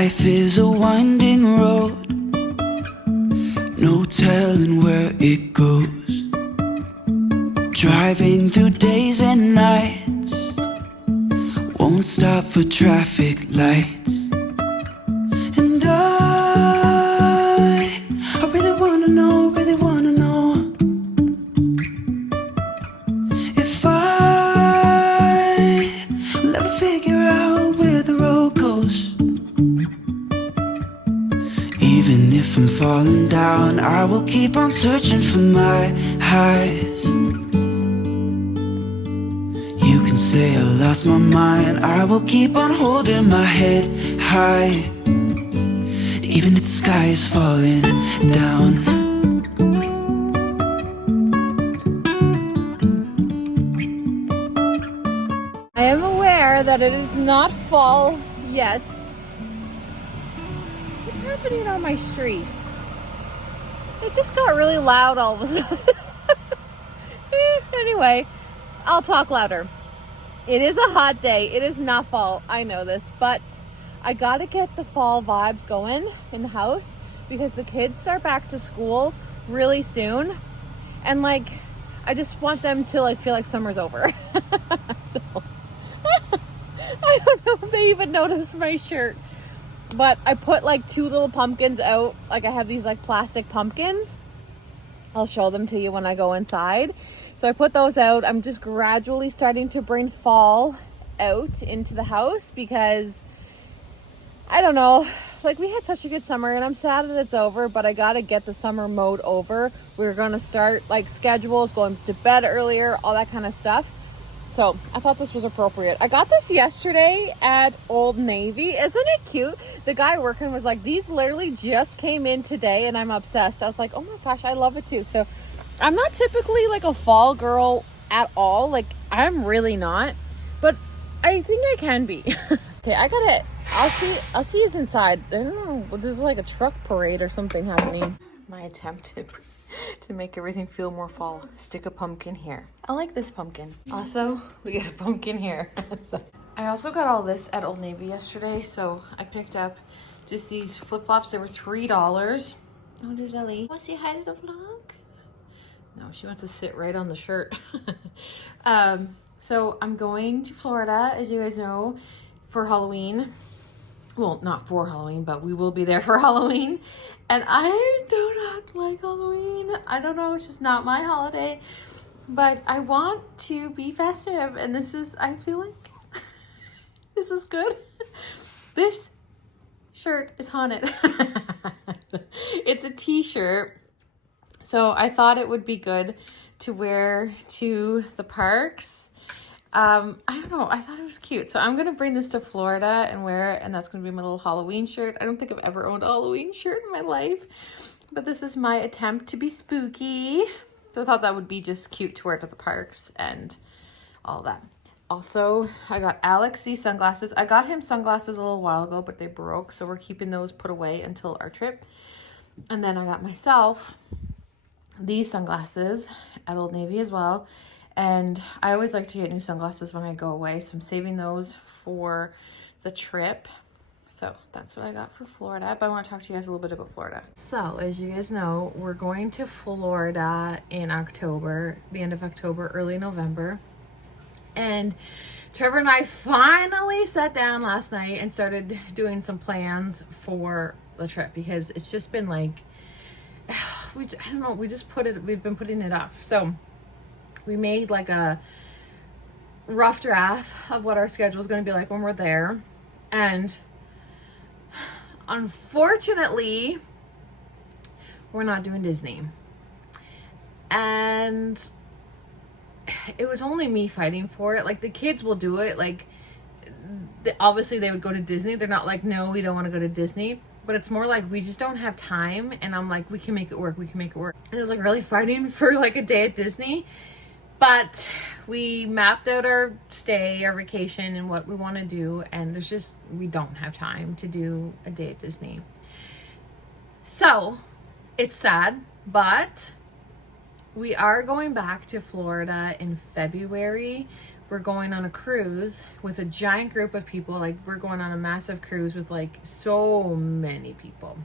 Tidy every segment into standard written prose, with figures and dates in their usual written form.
Life is a winding road, no telling where it goes. Driving through days and nights, won't stop for traffic lights. And I really wanna know, if I will ever figure out where the road goes. Even if I'm falling down, I will keep on searching for my highs. You can say I lost my mind, I will keep on holding my head high, even if the sky is falling down. I am aware that it is not fall yet. What's happening on my street? It just got really loud all of a sudden. Anyway, I'll talk louder. It is a hot day. It is not fall. I know this, but I gotta get the fall vibes going in the house because the kids start back to school really soon. And like, I just want them to like feel like summer's over. So I don't know if they even noticed my shirt, but I put like 2 little pumpkins out. Like I have these like plastic pumpkins. I'll show them to you when I go inside. So I put those out. I'm just gradually starting to bring fall out into the house because I don't know, like we had such a good summer and I'm sad that it's over, but I gotta get the summer mode over. We're gonna start like schedules, going to bed earlier, all that kind of stuff. So I thought this was appropriate. I got this yesterday at Old Navy. Isn't it cute? The guy working was like, these literally just came in today and I'm obsessed. I was like, oh my gosh, I love it too. So I'm not typically like a fall girl at all. Like I'm really not, but I think I can be. Okay, I'll see you inside. I don't know, there's like a truck parade or something happening. My attempt to make everything feel more fall. Stick a pumpkin here. I like this pumpkin. Also, we got a pumpkin here. So. I also got all this at Old Navy yesterday, so I picked up just these flip-flops. They were $3. Oh, there's Ellie. Want to say hi to the vlog? No, she wants to sit right on the shirt. So I'm going to Florida, as you guys know, for Halloween. Well, not for Halloween, but we will be there for Halloween. And I do not like Halloween. I don't know, it's just not my holiday. But I want to be festive, and this is, I feel like, this is good. This shirt is haunted. It's a t-shirt. So I thought it would be good to wear to the parks. I don't know, I thought it was cute. So I'm going to bring this to Florida and wear it, and that's going to be my little Halloween shirt. I don't think I've ever owned a Halloween shirt in my life, but this is my attempt to be spooky. So I thought that would be just cute to wear to the parks and all that. Also, I got Alex these sunglasses. I got him sunglasses a little while ago, but they broke, so we're keeping those put away until our trip. And then I got myself these sunglasses at Old Navy as well. And I always like to get new sunglasses when I go away, so I'm saving those for the trip. So that's what I got for Florida, but I want to talk to you guys a little bit about Florida. So as you guys know, we're going to Florida in October, the end of October, early November. And Trevor and I finally sat down last night and started doing some plans for the trip, because it's just been like, I don't know, we've been putting it off. So we made like a rough draft of what our schedule is going to be like when we're there. And unfortunately, we're not doing Disney. And it was only me fighting for it. Like the kids will do it. Like obviously they would go to Disney. They're not like, no, we don't want to go to Disney. But it's more like we just don't have time. And I'm like, we can make it work. We can make it work. It was like really fighting for like a day at Disney. But we mapped out our stay, our vacation, and what we want to do. And we don't have time to do a day at Disney. So it's sad, but we are going back to Florida in February. we're going on a cruise with a giant group of people. Like, we're going on a massive cruise with like so many people.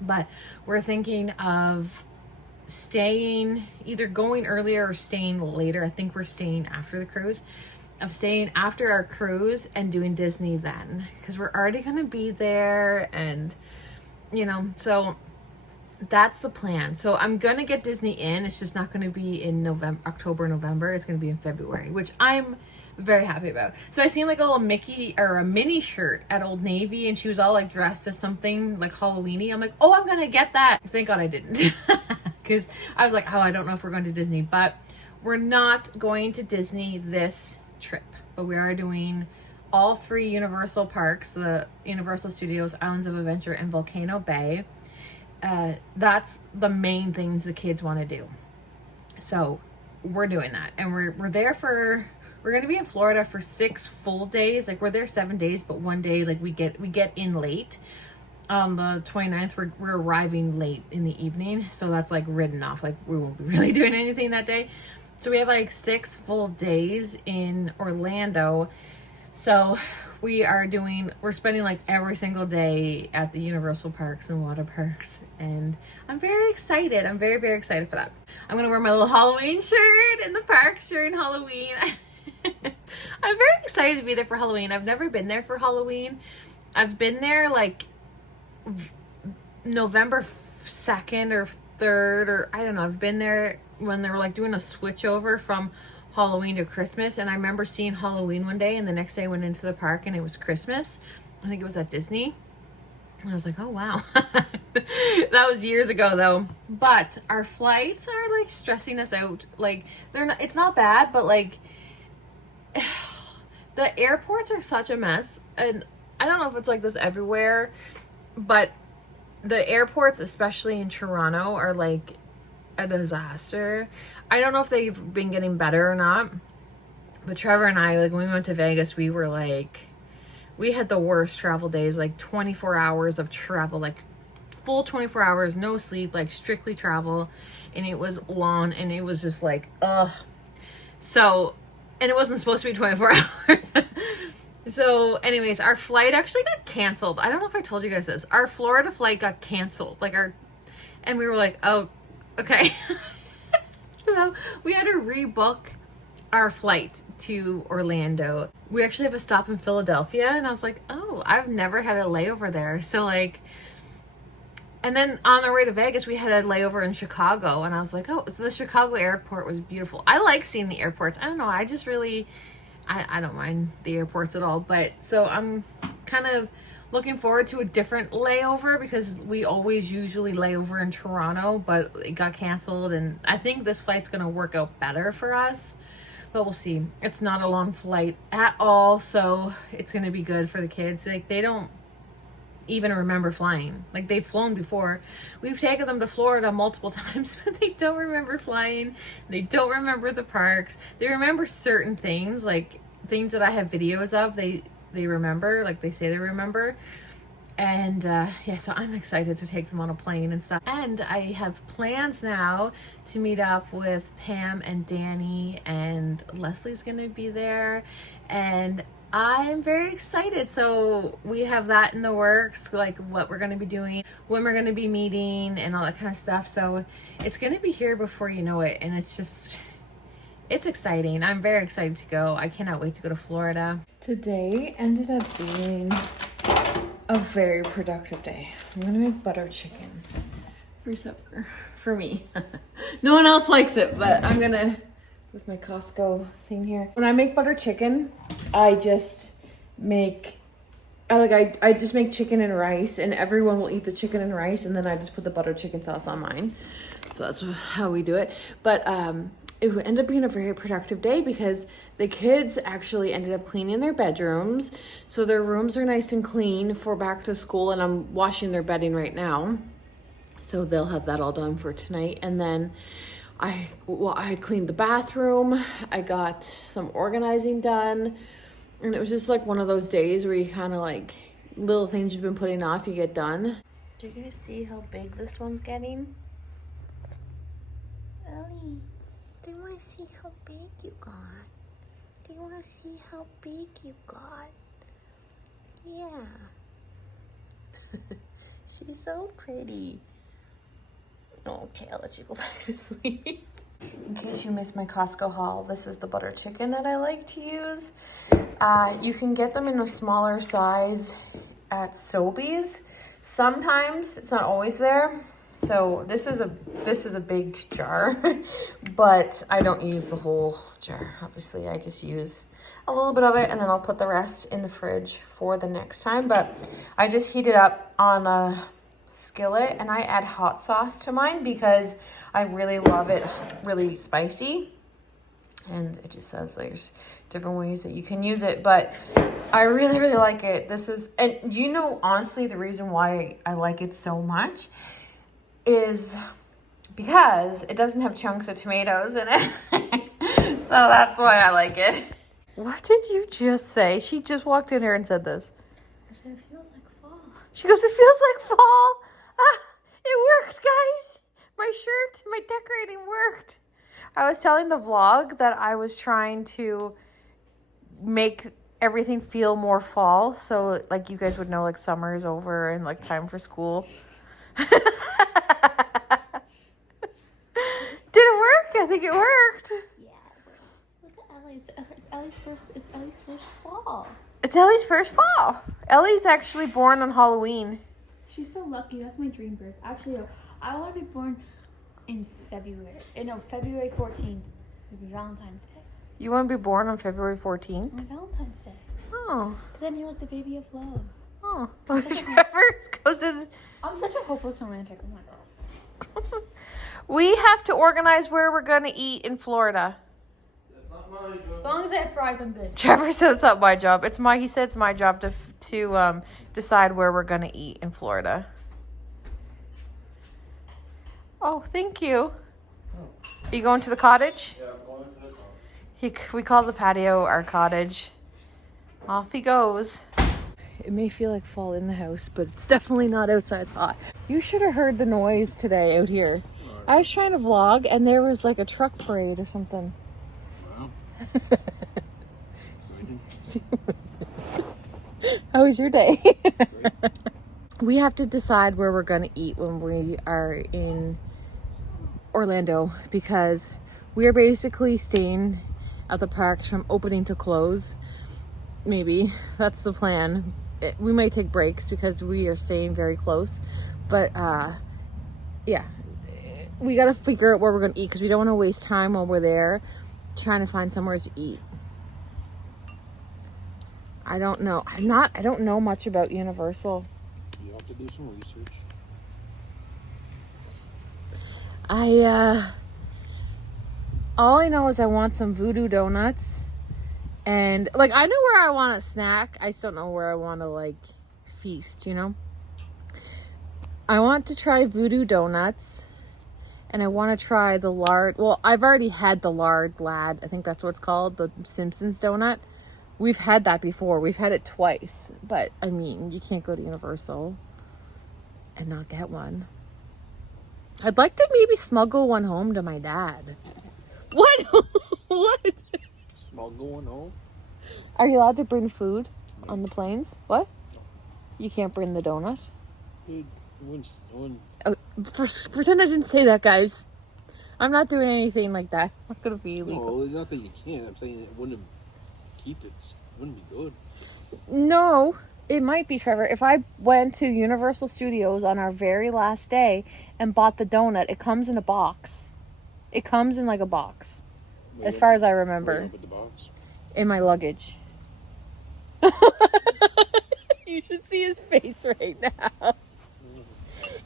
But we're thinking of staying, either going earlier or staying later. I think we're staying after the cruise. Of staying after our cruise and doing Disney then, because we're already going to be there, and you know, so that's the plan. So I'm going to get Disney in. It's just not going to be in October, November. It's going to be in February, which I'm very happy about. So I seen like a little Mickey or a mini shirt at Old Navy, and she was all like dressed as something like Halloweeny. I'm like, oh, I'm going to get that. Thank God I didn't, because I was like, oh, I don't know if we're going to Disney. But we're not going to Disney this trip, but we are doing all 3 Universal parks, the Universal Studios, Islands of Adventure, and Volcano Bay. That's the main things the kids want to do. So we're doing that, and we're there for, we're going to be in Florida for 6 full days. Like, we're there 7 days, but one day, like, we get in late. On the 29th, we're arriving late in the evening, so that's like written off. Like, we won't be really doing anything that day. So we have like 6 full days in Orlando. So we're spending like every single day at the Universal parks and water parks. And I'm very excited. I'm very, very excited for that. I'm going to wear my little Halloween shirt in the parks during Halloween. I'm very excited to be there for Halloween. I've never been there for Halloween. I've been there like November 2nd or 3rd, or I don't know. I've been there when they were like doing a switch over from Halloween to Christmas, and I remember seeing Halloween one day, and the next day I went into the park and it was Christmas. I think it was at Disney, and I was like, oh wow. That was years ago though. But our flights are like stressing us out. Like, it's not bad, but like the airports are such a mess, and I don't know if it's like this everywhere, but the airports, especially in Toronto, are like a disaster. I don't know if they've been getting better or not, but Trevor and I, like, when we went to Vegas, we had the worst travel days, like 24 hours of travel, like full 24 hours, no sleep, like strictly travel. And it was long, and it was just like, ugh. So, and it wasn't supposed to be 24 hours. So anyways, our flight actually got canceled. I don't know if I told you guys this. Our Florida flight got canceled. And we were like, oh, okay. So we had to rebook our flight to Orlando. We actually have a stop in Philadelphia, and I was like, oh, I've never had a layover there. So like, and then on our way to Vegas, we had a layover in Chicago, and I was like, oh, so the Chicago airport was beautiful. I like seeing the airports. I don't know. I just really, I don't mind the airports at all. But so I'm kind of looking forward to a different layover, because we always usually lay over in Toronto, but it got canceled, and I think this flight's going to work out better for us, but we'll see. It's not a long flight at all, so it's going to be good for the kids. Like, they don't even remember flying. Like, they've flown before. We've taken them to Florida multiple times, but they don't remember flying. They don't remember the parks. They remember certain things, like things that I have videos of. They remember, like they say they remember. And yeah, so I'm excited to take them on a plane and stuff. And I have plans now to meet up with Pam and Danny, and Leslie's gonna be there, and I'm very excited. So we have that in the works, like what we're gonna be doing, when we're gonna be meeting, and all that kind of stuff. So it's gonna be here before you know it, and it's exciting. I'm very excited to go. I cannot wait to go to Florida. Today ended up being a very productive day. I'm gonna make butter chicken for supper for me. No one else likes it, but I'm gonna, with my Costco thing here. When I make butter chicken, I just make chicken and rice, and everyone will eat the chicken and rice, and then I just put the butter chicken sauce on mine. So that's how we do it. But it would end up being a very productive day, because the kids actually ended up cleaning their bedrooms. So their rooms are nice and clean for back to school, and I'm washing their bedding right now. So they'll have that all done for tonight. And then I cleaned the bathroom. I got some organizing done. And it was just like one of those days where you kind of like, little things you've been putting off, you get done. Do you guys see how big this one's getting? Ellie, do you want to see how big you got? Do you want to see how big you got? Yeah. She's so pretty. Okay, I'll let you go back to sleep. In case you missed my Costco haul, this is the butter chicken that I like to use. You can get them in a smaller size at Sobeys. Sometimes it's not always there. So this is a big jar, but I don't use the whole jar. Obviously, I just use a little bit of it, and then I'll put the rest in the fridge for the next time. But I just heat it up on a skillet, and I add hot sauce to mine because I really love it really spicy. And it just says there's different ways that you can use it, but I really, really like it. And you know, honestly, the reason why I like it so much is because it doesn't have chunks of tomatoes in it. So that's why I like it. What did you just say? She just walked in here and said this. I said, it feels like fall. She goes, it feels like fall. Ah, it worked, guys. My shirt, my decorating worked. I was telling the vlog that I was trying to make everything feel more fall. So like you guys would know like summer is over and like time for school. Did it work? I think it worked. Yeah. Look at Ellie. It's Ellie's first fall. It's Ellie's first fall. Ellie's actually born on Halloween. She's so lucky. That's my dream birth. Actually, I want to be born in February. No, February 14th. Valentine's Day. You want to be born on February 14th? On Valentine's Day. Oh. Then you're like the baby of love. Oh. Trevor goes to... I'm such a hopeless romantic. Oh my god. We have to organize where we're going to eat in Florida. That's not my job. As long as I have fries, I'm good. Trevor said it's not my job. He said it's my job to decide where we're going to eat in Florida. Oh, thank you. Are you going to the cottage? Yeah, I'm going to the car. We call the patio our cottage. Off he goes. It may feel like fall in the house, but it's definitely not outside. It's hot. You should have heard the noise today out here. I was trying to vlog, and there was like a truck parade or something. Wow. Exciting. How was your day? We have to decide where we're going to eat when we are in Orlando, because we are basically staying at the parks from opening to close. Maybe that's the plan. We might take breaks because we are staying very close, but yeah, we got to figure out where we're going to eat because we don't want to waste time while we're there trying to find somewhere to eat. I don't know. I don't know much about Universal. You have to do some research. All I know is I want some voodoo donuts, and like I know where I want to snack. I just don't know where I want to like feast, you know. I want to try voodoo donuts, and I want to try the lard. Well, I've already had the lard lad. I think that's what it's called, the Simpsons donut. We've had that before. We've had it twice, but I mean, you can't go to Universal and not get one. I'd like to maybe smuggle one home to my dad. What? What? Smuggle one home? Are you allowed to bring food on the planes? What? You can't bring the donut? Dude, Oh, pretend I didn't say that, guys. I'm not doing anything like that. I'm not going to be illegal. No, there's nothing you can't. I'm saying it wouldn't keep it. It wouldn't be good. No, it might be, Trevor. If I went to Universal Studios on our very last day and bought the donut, it comes in a box. It comes in like a box, as far as I remember, Put the box. in my luggage. You should see his face right now.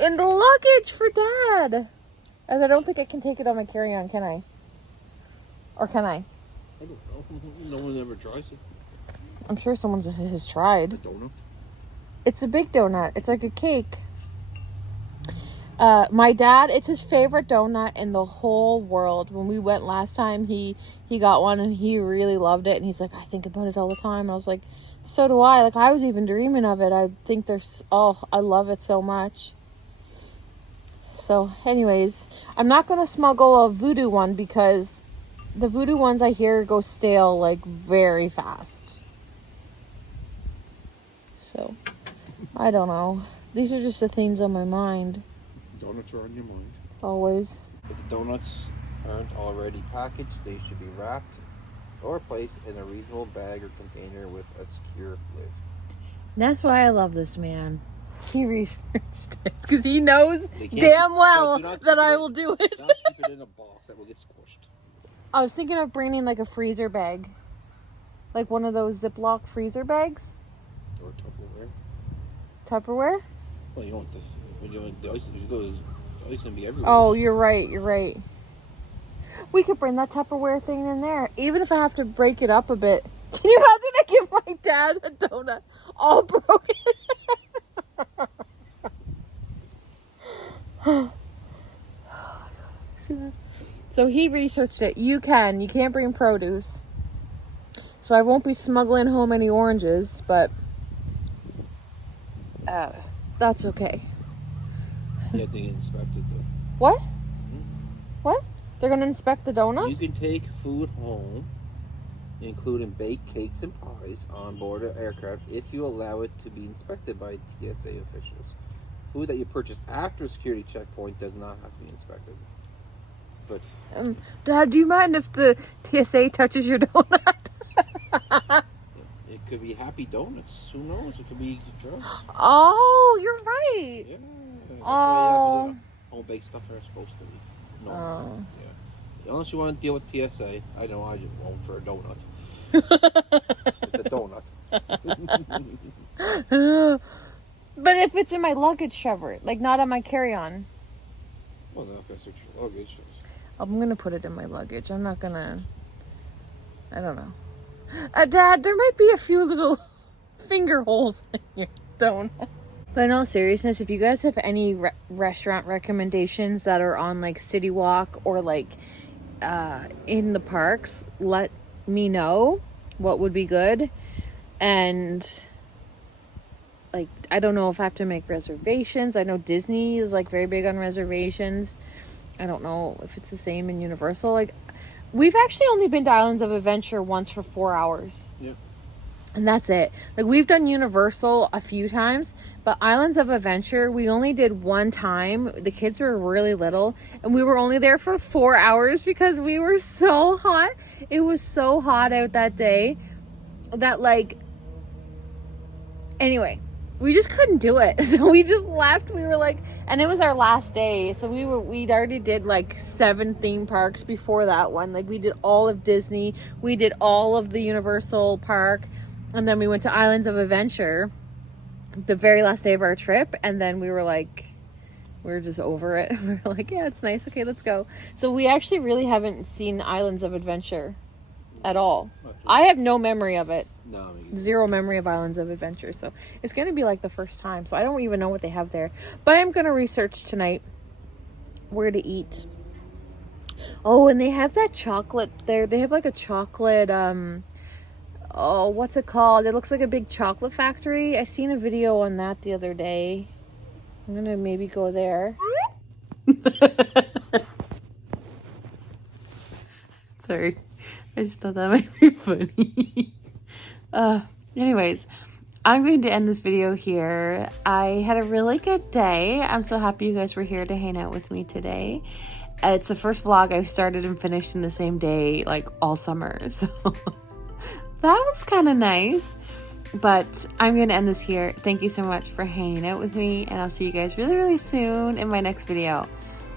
In the luggage for Dad. As I don't think I can take it on my carry-on, can I? Or can I? I don't know. No one ever tries it. I'm sure someone has tried. The donut. It's a big donut. It's like a cake. My dad, it's his favorite donut in the whole world. When we went last time, he got one and he really loved it. And he's like, I think about it all the time. And I was like, so do I. Like, I was even dreaming of it. I think I love it so much. So, anyways, I'm not going to smuggle a voodoo one because The Voodoo ones I hear go stale like very fast. So, I don't know. These are just the things on my mind. Donuts are on your mind. Always. If the donuts aren't already packaged, they should be wrapped or placed in a reasonable bag or container with a secure lid. That's why I love this man. He researched it because he knows They can't damn keep- well do not that keep I it- will do it. Do not keep it in a box that will get squished. I was thinking of bringing like a freezer bag. Like one of those Ziploc freezer bags. Or Tupperware. Tupperware? Well, you don't want the when you want the ice. You go, the ice can be everywhere. Oh, you're right. You're right. We could bring that Tupperware thing in there. Even if I have to break it up a bit. Can you imagine I give my dad a donut all broken? So he researched it. You can't bring produce. So I won't be smuggling home any oranges, but that's okay. You have to get inspected though. What? What? They're gonna inspect the donut? You can take food home, including baked cakes and pies, on board an aircraft if you allow it to be inspected by TSA officials. Food that you purchase after a security checkpoint does not have to be inspected. But Dad, do you mind if the TSA touches your donut? it could be Happy Donuts. Who knows? It could be drugs. Oh, you're right. Yeah. That's Oh. why home baked stuff are supposed to be. No. Oh. Yeah. Unless you want to deal with TSA, I know I just won't for a donut. It's a donut. But if it's in my luggage shover, like not on my carry-on, Well, no, if that's your luggage. I'm gonna put it in my luggage. I'm not gonna. I don't know. Dad, there might be a few little finger holes in your donut. But in all seriousness, if you guys have any restaurant recommendations that are on like City Walk or like in the parks, let me know what would be good. And like, I don't know if I have to make reservations. I know Disney is like very big on reservations. I don't know if it's the same in Universal. Like, we've actually only been to Islands of Adventure once for 4 hours. Yep. And that's it. Like, we've done Universal a few times, but Islands of Adventure, we only did one time. The kids were really little, and we were only there for 4 hours because we were so hot. It was so hot out that day that, like, anyway, we just couldn't do it. So we just left. We were like, and it was our last day. So we'd already did like 7 theme parks before that one. Like, we did all of Disney. We did all of the Universal Park. And then we went to Islands of Adventure the very last day of our trip. And then we were like, we were just over it. We were like, yeah, it's nice. Okay, let's go. So we actually really haven't seen Islands of Adventure at all. I have no memory of it. No, maybe. Zero memory of Islands of Adventure. So it's going to be like the first time. So I don't even know what they have there. But I'm going to research tonight where to eat. Oh, and they have that chocolate there. They have like a chocolate, oh, what's it called? It looks like a big chocolate factory. I seen a video on that the other day. I'm going to maybe go there. Sorry. I just thought that might be funny. Anyways, I'm going to end this video here. I had a really good day. I'm so happy you guys were here to hang out with me today. It's the first vlog I've started and finished in the same day, like all summer. So that was kind of nice. But I'm going to end this here. Thank you so much for hanging out with me. And I'll see you guys really, really soon in my next video.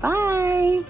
Bye.